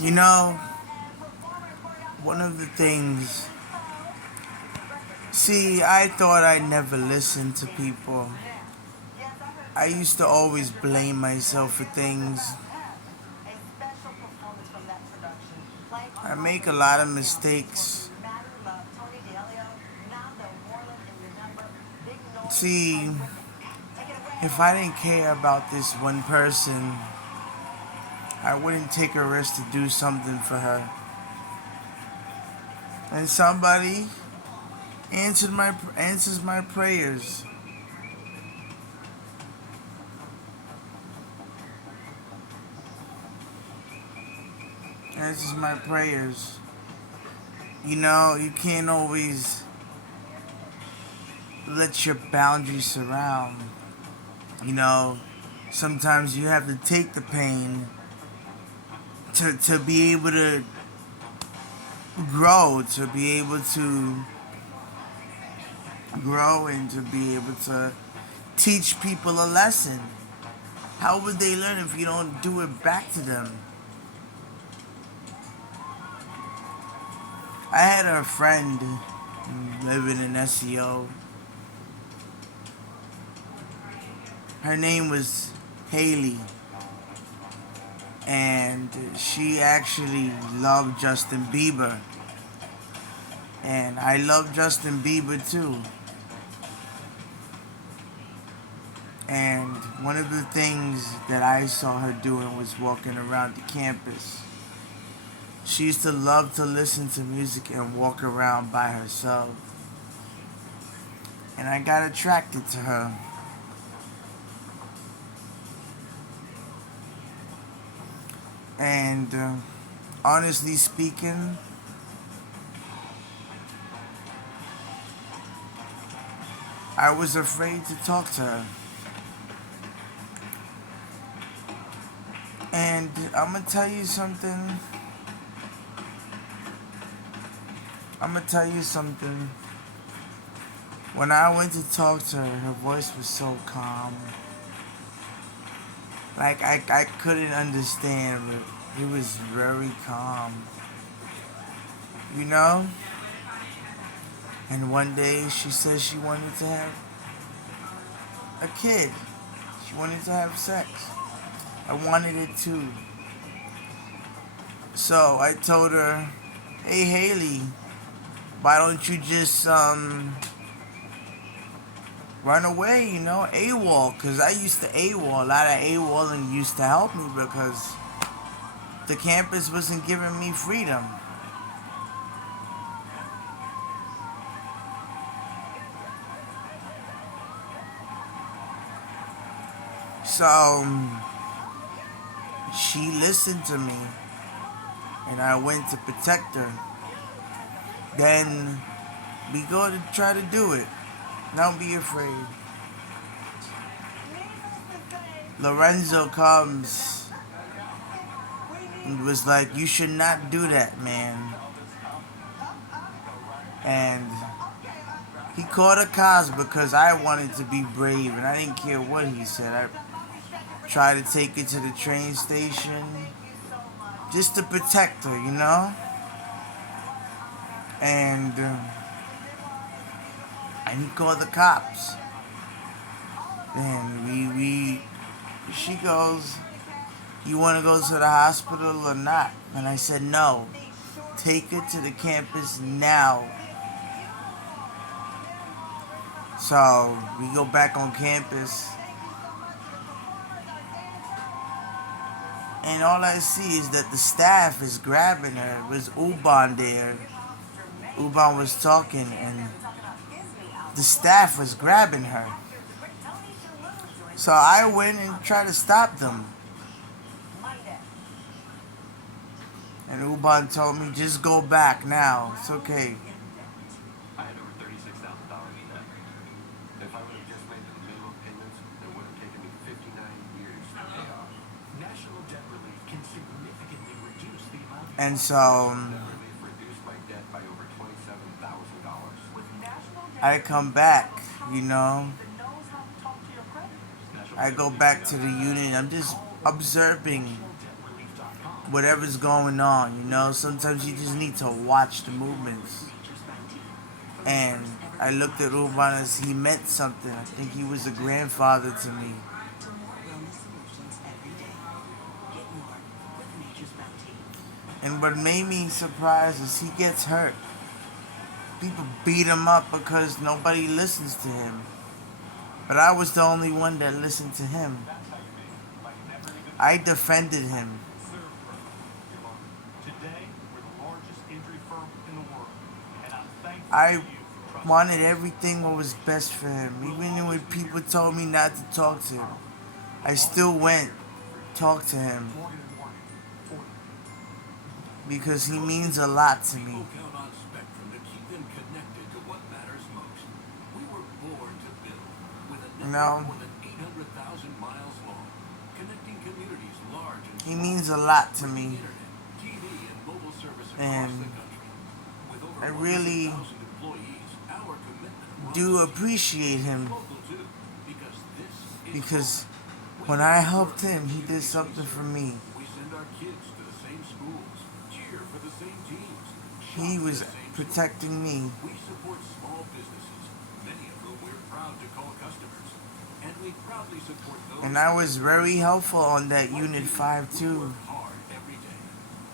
You know, one of the things. See, I thought I'd never listen to people. I used to always blame myself for things. I make a lot of mistakes. See, if I didn't care about this one person, I wouldn't take a risk to do something for her. And somebody answers my prayers. Answers my prayers. You know, you can't always let your boundaries surround. You know, sometimes you have to take the pain to be able to grow, to be able to grow and to be able to teach people a lesson. How would they learn if you don't do it back to them? I had a friend living in SEO. Her name was Haley, and she actually loved Justin Bieber. And I love Justin Bieber too. And one of the things that I saw her doing was walking around the campus. She used to love to listen to music and walk around by herself. And I got attracted to her. And honestly speaking, I was afraid to talk to her. And I'm gonna tell you something. I'm gonna tell you something. When I went to talk to her, her voice was so calm. Like I couldn't understand, but it was very calm. You know? And one day she said she wanted to have a kid. She wanted to have sex. I wanted it too. So I told her, hey Haley, why don't you just run away, you know, AWOL? Because I used to AWOL. A lot of AWOLing used to help me because the campus wasn't giving me freedom. So she listened to me and I went to protect her. Then we go to try to do it. Don't be afraid. Lorenzo comes and was like, you should not do that, man. And he called the cops because I wanted to be brave and I didn't care what he said. I tried to take her to the train station just to protect her, you know? And he called the cops. Then she goes, you want to go to the hospital or not? And I said, no. Take her to the campus now. So we go back on campus. And all I see is that the staff is grabbing her. It was Uban there. Uban was talking and the staff was grabbing her. So I went and tried to stop them. And Uban told me, just go back now. It's okay. I had over $36,000 in debt. If I would have just made the minimum payments, it would have taken me 59 years to pay off. National Debt Relief can significantly reduce the amount. And so Debt Relief reduced my debt by over $27,000. I come back, you know. I go back to the unit. I'm just observing. whatever's going on, you know. Sometimes you just need to watch the movements. And I looked at Ruban as he meant something. I think he was a grandfather to me. And what made me surprised is he gets hurt. People beat him up because nobody listens to him. But I was the only one that listened to him. I defended him. Today, we're the largest injury firm in the world, and I'm thankful I for you for trusting wanted everything what was best for him. Even when people told me not to talk to him, I still went, talked to him. Morgan and Morgan. Because he means a lot to me. People count on Spectrum to keep them connected to what matters most. We were born to build with a network more than 800,000 miles long, connecting communities large and He small, means a lot to me. internet, TV, and mobile service across And the country. With over I really 100,000 employees, our commitment do runs appreciate him. local too, because this is Because local. when I helped him, he did something for me. We send our kids to the same schools, cheer for the same teams. He shop was at the same protecting me. We support small businesses, many of whom we're proud to call customers. And we proudly support those And I was very helpful on that Unit 5 who too. work hard every day.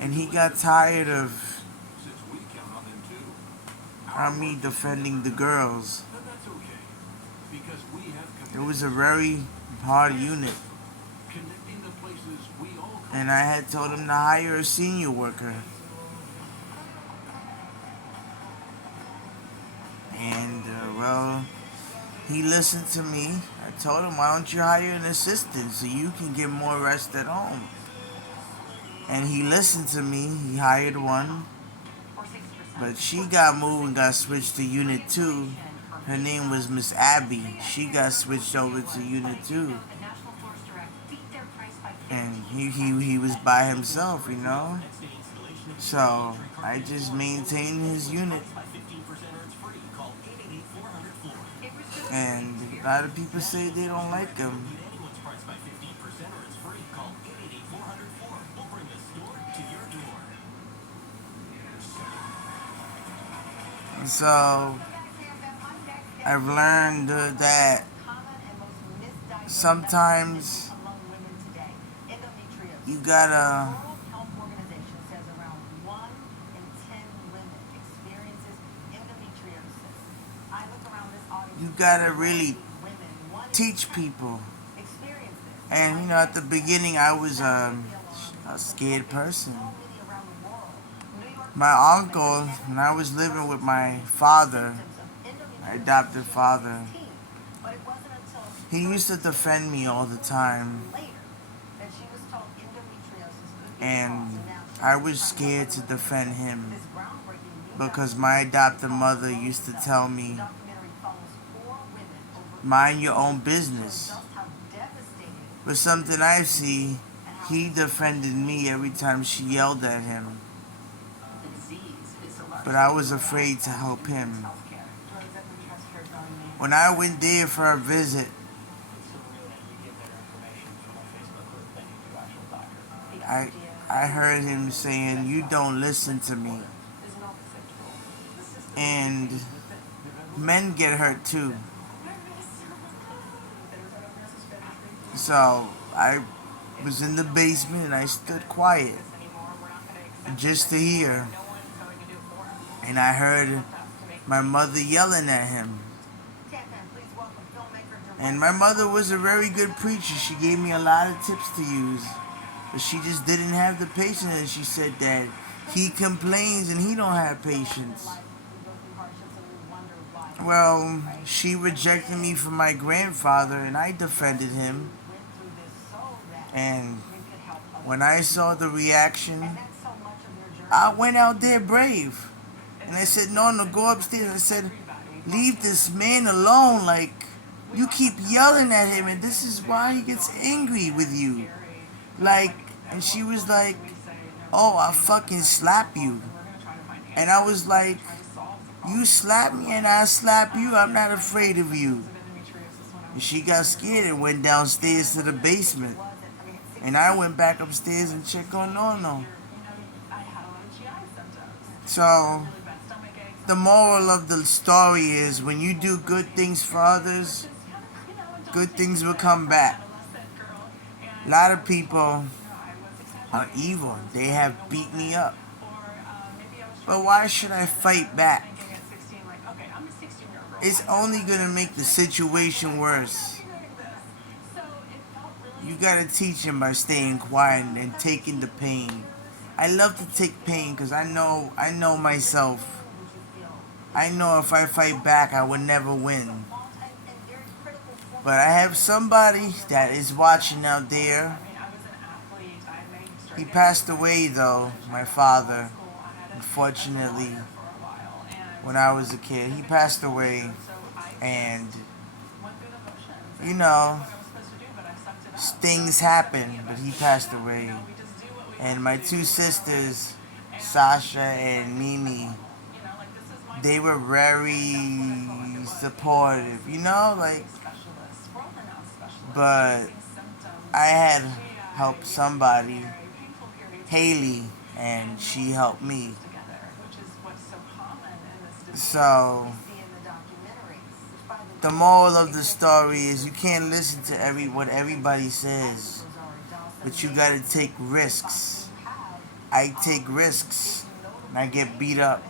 And he got tired of Since we count on them too. me defending the girls. And that's okay. Because we have It was a committed very hard unit. connecting the places we all call And I had told him to hire a senior worker. And, well, he listened to me. I told him, why don't you hire an assistant so you can get more rest at home? And he listened to me. He hired one. But she got moved and got switched to Unit 2. Her name was Miss Abby. She got switched over to Unit 2. And he was by himself, you know? So I just maintained his unit. And a lot of people say they don't like him. And so I've learned that sometimes you gotta really teach people. And you know, at the beginning, I was a scared person. My uncle, when I was living with my father, my adopted father, he used to defend me all the time. And I was scared to defend him because my adopted mother used to tell me, mind your own business. But something I see, he defended me every time she yelled at him. But I was afraid to help him. When I went there for a visit, I heard him saying, you don't listen to me. And men get hurt too. So I was in the basement and I stood quiet just to hear. And I heard my mother yelling at him. And my mother was a very good preacher. She gave me a lot of tips to use. But she just didn't have the patience. And she said that he complains and he don't have patience. Well, she rejected me from my grandfather and I defended him. And when I saw the reaction, I went out there brave. And I said, no, go upstairs. I said, leave this man alone. Like, you keep yelling at him and this is why he gets angry with you. Like, and she was like, oh, I'll fucking slap you. And I was like, you slap me and I slap you, I'm not afraid of you. And she got scared and went downstairs to the basement. And I went back upstairs and checked on Nono. So, the moral of the story is when you do good things for others, good things will come back. A lot of people are evil. They have beat me up. But why should I fight back? It's only gonna make the situation worse. You gotta teach him by staying quiet and taking the pain. I love to take pain because I know myself. I know if I fight back, I would never win. But I have somebody that is watching out there. He passed away though, my father. Unfortunately, when I was a kid, he passed away, and you know, things happen. But he passed away, and my two sisters, Sasha and Mimi, they were very supportive. But I had helped somebody, Haley, and she helped me. So, the moral of the story is you can't listen to what everybody says, but you gotta take risks. I take risks, and I get beat up.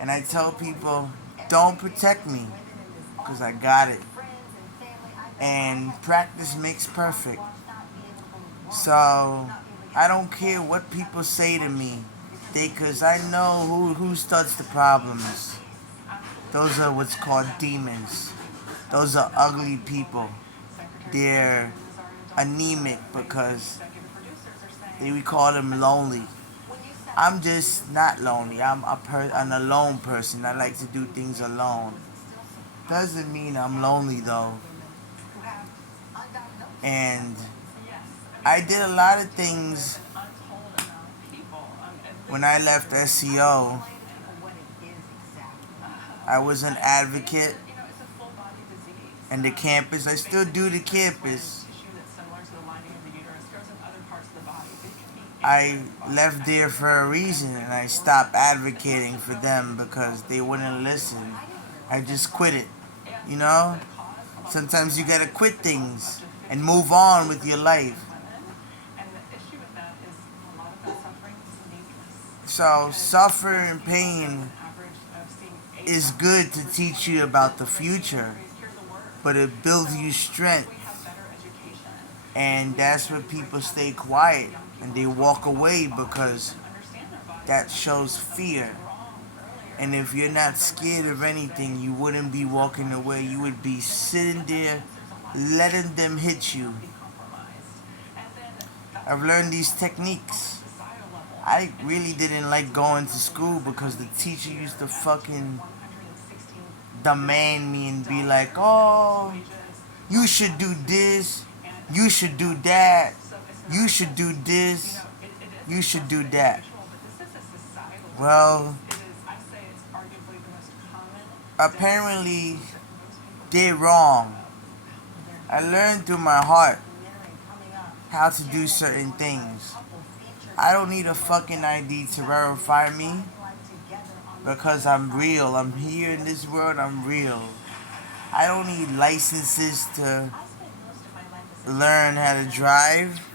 And I tell people, don't protect me, because I got it. And practice makes perfect. So, I don't care what people say to me, because I know who starts the problems. Those are what's called demons. Those are ugly people. They're anemic because we call them lonely. I'm just not lonely. I'm an alone person. I like to do things alone. Doesn't mean I'm lonely though. And I did a lot of things when I left SEO. I was an advocate in the campus. I still do the campus. I left there for a reason, and I stopped advocating for them because they wouldn't listen. I just quit it, you know? Sometimes you gotta quit things and move on with your life. So, suffering and pain is good to teach you about the future, but it builds you strength. And that's where people stay quiet and they walk away because that shows fear. And if you're not scared of anything, you wouldn't be walking away. You would be sitting there letting them hit you. I've learned these techniques. I really didn't like going to school because the teacher used to fucking demand me and be like, oh, you should do this, you should do that, you should do this, you should do that. Well, apparently they're wrong. I learned through my heart how to do certain things. I don't need a fucking ID to verify me because I'm real. I'm here in this world, I'm real. I don't need licenses to learn how to drive.